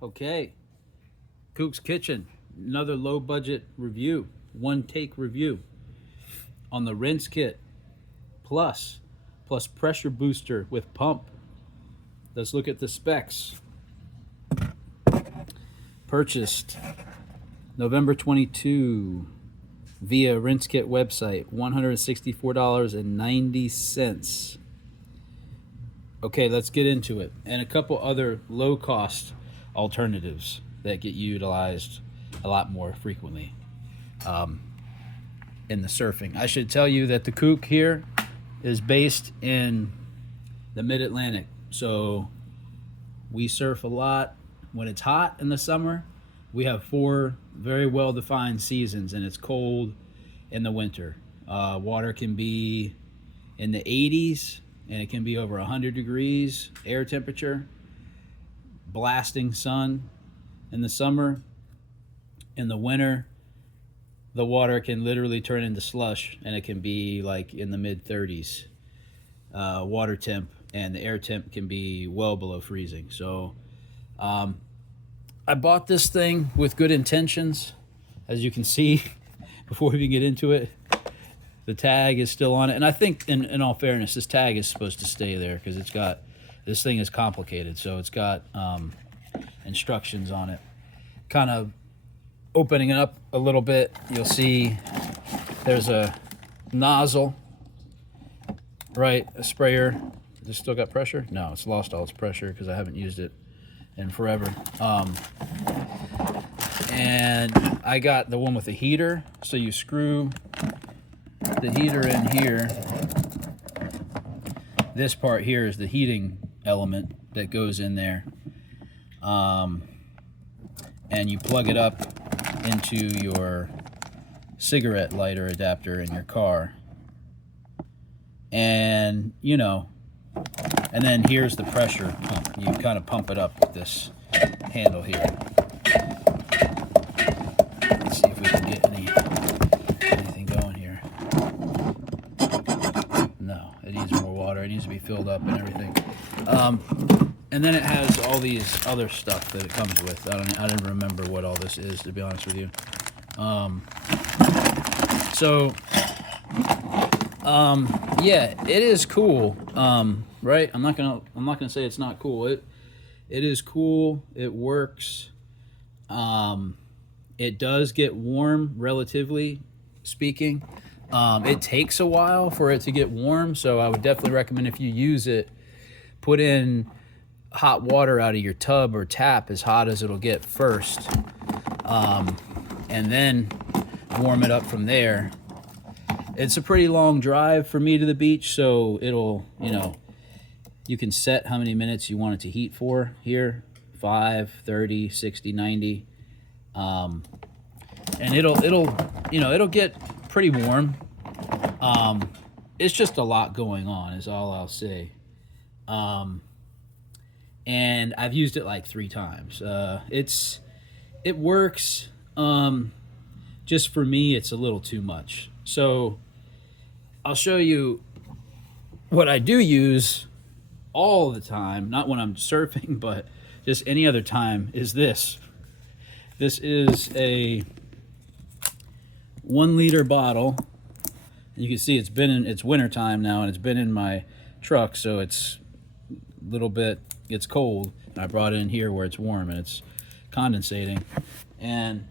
Okay, Kook's Kitchen, another low budget review, one take review on the RinseKit Plus, plus pressure booster with pump. Let's look at the specs. Purchased November 22 via RinseKit website, $164.90. Okay, let's get into it. And a couple other low cost alternatives that get utilized a lot more frequently in the surfing. I should tell you that the Kook here is based in the mid-Atlantic. So we surf a lot when it's hot in the summer. We have 4 very well-defined seasons, and it's cold in the winter. Water can be in the 80s, and it can be over 100 degrees air temperature. Blasting sun in the summer. In the winter, the water can literally turn into slush, and it can be like in the mid-30s water temp, and the air temp can be well below freezing. So I bought this thing with good intentions. As you can see, before we even get into it, the tag is still on it. And I think, in all fairness, this tag is supposed to stay there because it's got, this thing is complicated. So it's got instructions on it. Kind of opening it up a little bit, you'll see there's a nozzle, right? A sprayer. Is it still got pressure? No, it's lost all its pressure because I haven't used it in forever. And I got the one with the heater. So you screw the heater in here. This part here is the heating element that goes in there. And you plug it up into your cigarette lighter adapter in your car. And, you know, and then here's the pressure pump. You kind of pump it up with this handle here. Let's see if we can get anything going here. No, it needs more water. It needs to be filled up and everything. And then it has all these other stuff that it comes with. I didn't remember what all this is, to be honest with you. Yeah, it is cool. Right? I'm not gonna say it's not cool. It is cool. It works. It does get warm, relatively speaking. It takes a while for it to get warm, so I would definitely recommend, if you use it, put in hot water out of your tub or tap, as hot as it'll get first, and then warm it up from there. It's a pretty long drive for me to the beach, so it'll, you know, you can set how many minutes you want it to heat for here, 5, 30, 60, 90. And it'll get pretty warm. It's just a lot going on is all I'll say. And I've used it like 3 times. It works. Just for me, it's a little too much. So I'll show you what I do use all the time, not when I'm surfing, but just any other time, is this. This is a 1 liter bottle. You can see it's winter time now, and it's been in my truck, so it's a little bit, it's cold. I brought it in here where it's warm and it's condensating. And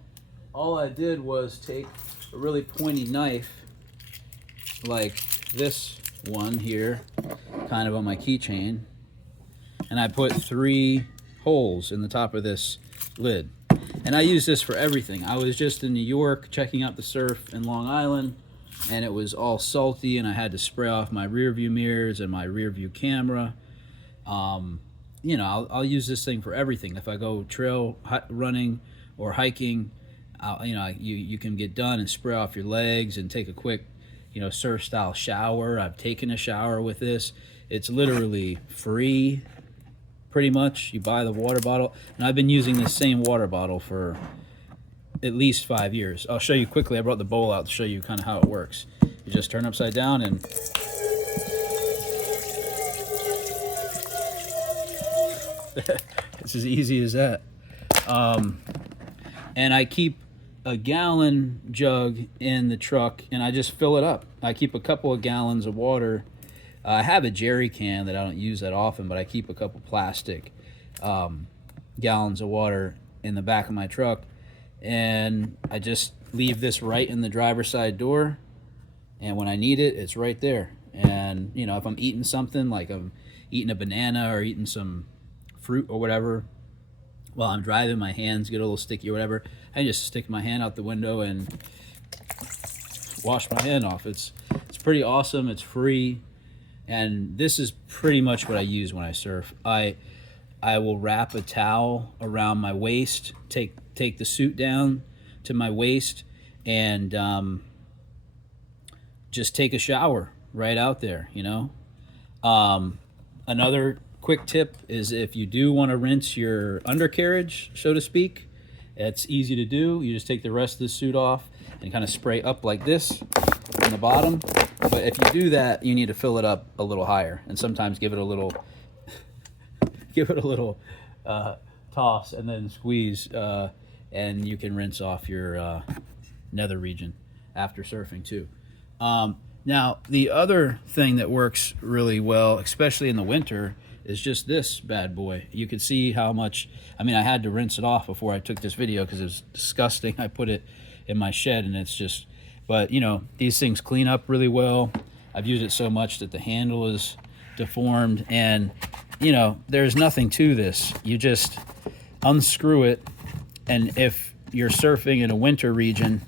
all I did was take a really pointy knife, like this one here, kind of on my keychain, and I put 3 holes in the top of this lid. And I use this for everything. I was just in New York checking out the surf in Long Island, and it was all salty, and I had to spray off my rear view mirrors and my rear view camera. You know, I'll use this thing for everything. If I go trail running or hiking, you can get done and spray off your legs and take a quick, surf style shower. I've taken a shower with this. It's literally free, pretty much. You buy the water bottle, and I've been using this same water bottle for at least 5 years. I'll show you quickly. I brought the bowl out to show you kind of how it works. You just turn upside down and it's as easy as that. And I keep a gallon jug in the truck and I just fill it up. I keep a couple of gallons of water. I have a jerry can that I don't use that often, but I keep a couple plastic gallons of water in the back of my truck, and I just leave this right in the driver's side door, and when I need it, it's right there. And you know, if I'm eating something, like I'm eating a banana or eating some fruit or whatever while I'm driving, my hands get a little sticky or whatever, I just stick my hand out the window and wash my hand off. It's pretty awesome. It's free. And this is pretty much what I use when I surf. I will wrap a towel around my waist, take the suit down to my waist, and just take a shower right out there, you know. Another quick tip is if you do want to rinse your undercarriage, so to speak, it's easy to do. You just take the rest of the suit off and kind of spray up like this on the bottom. But if you do that, you need to fill it up a little higher, and sometimes give it a little toss and then squeeze, and you can rinse off your nether region after surfing too. Now, the other thing that works really well, especially in the winter, is just this bad boy. You can see how much, I mean, I had to rinse it off before I took this video because it was disgusting. I put it in my shed and it's just, but you know, these things clean up really well. I've used it so much that the handle is deformed, and you know, there's nothing to this. You just unscrew it, and if you're surfing in a winter region,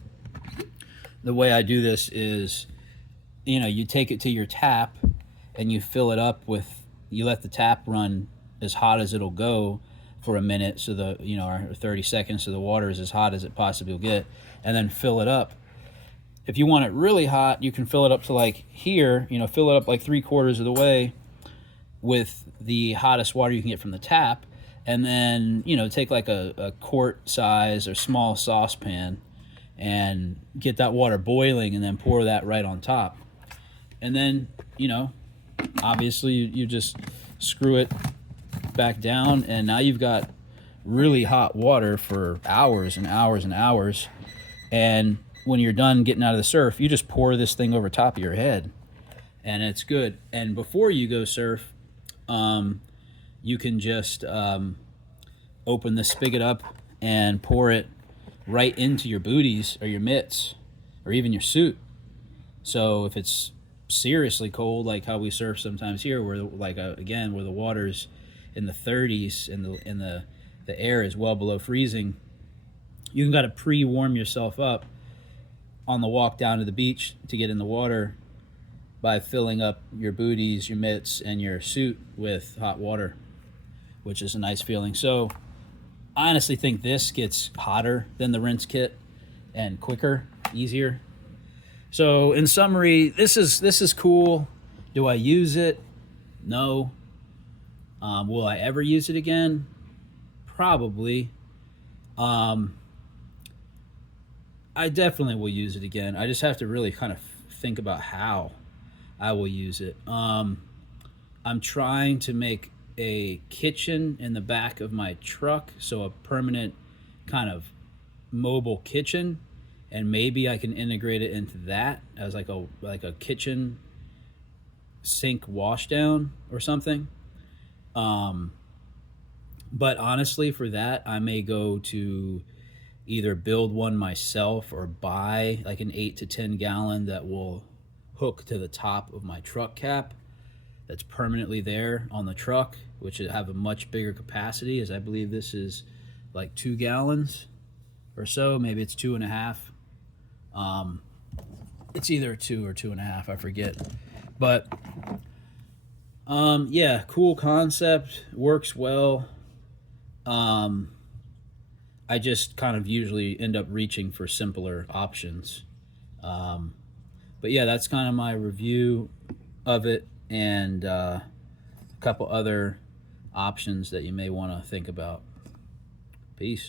the way I do this is, you know, you take it to your tap and you fill it up with, you let the tap run as hot as it'll go for a minute, so the, you know, or 30 seconds, so the water is as hot as it possibly will get, and then fill it up. If you want it really hot, you can fill it up to like here, you know, fill it up like 3/4 of the way with the hottest water you can get from the tap, and then, you know, take like a quart size or small saucepan and get that water boiling, and then pour that right on top. And then, you know, obviously you just screw it back down, and now you've got really hot water for hours and hours and hours. And when you're done getting out of the surf, you just pour this thing over top of your head, and it's good. And before you go surf, you can just open the spigot up and pour it right into your booties or your mitts or even your suit. So if it's seriously cold, like how we surf sometimes here, where like again, where the water's in the 30s and the air is well below freezing, you can gotta pre-warm yourself up on the walk down to the beach to get in the water by filling up your booties, your mitts, and your suit with hot water, which is a nice feeling. So I honestly think this gets hotter than the RinseKit and quicker, easier. So in summary, this is cool. Do I use it? No. Will I ever use it again? Probably. I definitely will use it again. I just have to really kind of think about how I will use it. I'm trying to make a kitchen in the back of my truck, so a permanent kind of mobile kitchen, and maybe I can integrate it into that as like a kitchen sink wash down or something. But honestly, for that, I may go to either build one myself or buy like an 8 to 10 gallon that will hook to the top of my truck cap, that's permanently there on the truck, which would have a much bigger capacity, as I believe this is like 2 gallons or so. Maybe it's 2.5. It's either 2 or 2.5, I forget. But yeah, cool concept, works well. I just kind of usually end up reaching for simpler options. But yeah, that's kind of my review of it, and a couple other options that you may want to think about. Peace.